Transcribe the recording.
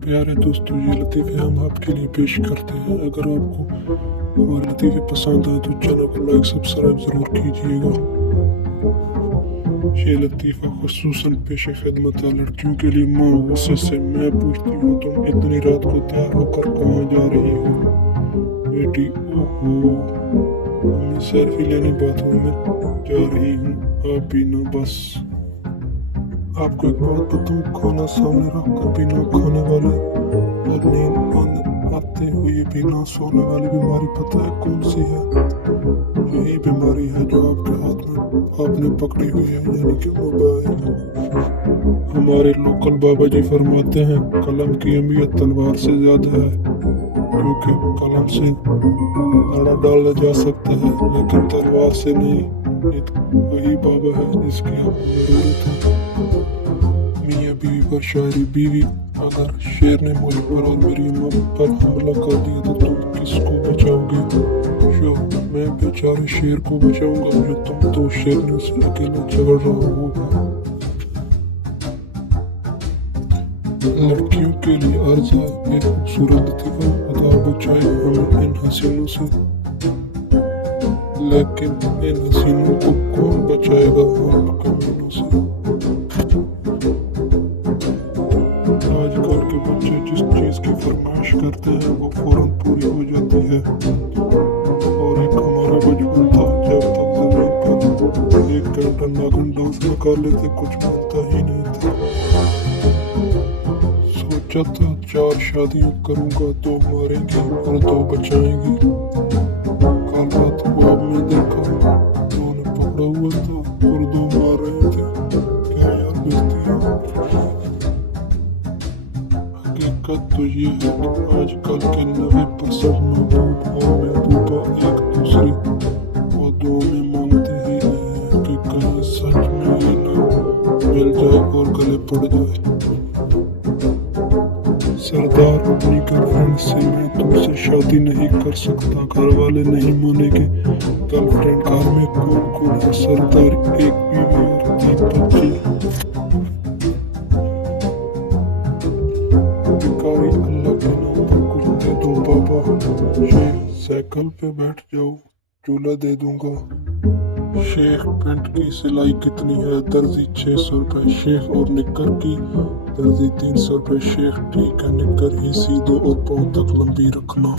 प्यारे दोस्तों, ये लतीफ़े हम आपके लिए पेश करते हैं। अगर आपको हमारे लतीफ़े पसंद आए तो चैनल को लाइक सब्सक्राइब ज़रूर कीजिएगा। ये लतीफ़ा खुसूसन पेश खिदमत है लड़कियों के लिए। माँ गुस्से से मैं पूछती हूँ, तुम इतनी रात को तैयार होकर कहाँ जा रही हो? बेटी, ओहो, मम्मी सेल्फी लेने बाथरूम में जा रही हूँ। आप भी ना, बस आपको एक बात बताऊं, खाना सामने रखकर बिना खाने वाले और नींद आते हुए बिना सोने वाली बीमारी पता है कौन सी है? यही बीमारी है जो आपके हाथ में आपने पकड़ी हुई है, यानी कि मोबाइल। हमारे लोकल बाबा जी फरमाते हैं, कलम की अहमियत तलवार से ज्यादा है, क्योंकि कलम से लड़ा डाला जा सकता है लेकिन तलवार से नहीं। ये वही बाबा है जिसकी आपको जरूरत है। मियाँ बीवी पर शायरी। बीवी, अगर शेर ने मुझ पर और मेरी अम्मा पर हमला कर दिया तो तुम किसको बचाओगे? शो, मैं बेचारे शेर को बचाऊंगा जो तुम तो शेर से अकेला झगड़ रहा होगा। लड़कियों के लिए अर्ज है एक खूबसूरत लतीफ़ा, खुदा बचाए हमें इन हसीनों से, लेकिन इन हसीनों को कौन बचाएगा हम कमीनों से? आजकल के बच्चे जिस चीज की फरमाइश करते हैं वो फौरन पूरी हो जाती है। और एक हमारा बचपन था जब तक जमीन पर एक घंटा नागन डांस न कर लेते कुछ बनता ही नहीं था। सोचा था 4 शादियां करूंगा, 2 मारेंगी और 2 बचाएंगी। कल रात ख्वाब में देखा 2 ने पकड़ा हुआ था और 2 मार रहे थे। क्या यार बेइज्जती है। हकीकत तो ये है कि आजकल के 90% महबूब और महबूबा एक दूसरे को दुआ में मांगते ही रहे हैं कि कहीं सच में ही ना मिल जाए और गले पड़ जाए। सरदार, अपनी गर्लफ्रेंड से मैं तुमसे शादी नहीं कर सकता, घर वाले नहीं मानेंगे। गर्लफ्रेंड घर में कौन है सरदार? एक बीवी और 3 बच्चे। भिखारी, अल्लाह के नाम पर कुछ दे दो बाबा। शेख, साइकिल पे बैठ जाओ, चूल्हा दे दूंगा। शेख, पेंट की सिलाई कितनी है? दर्जी 600 रुपए। शेख, और निक्कर की? दर्जी 300 रुपए। शेख, ठीक है, निक्कर ही सी दो और पाँव तक लंबी रखना।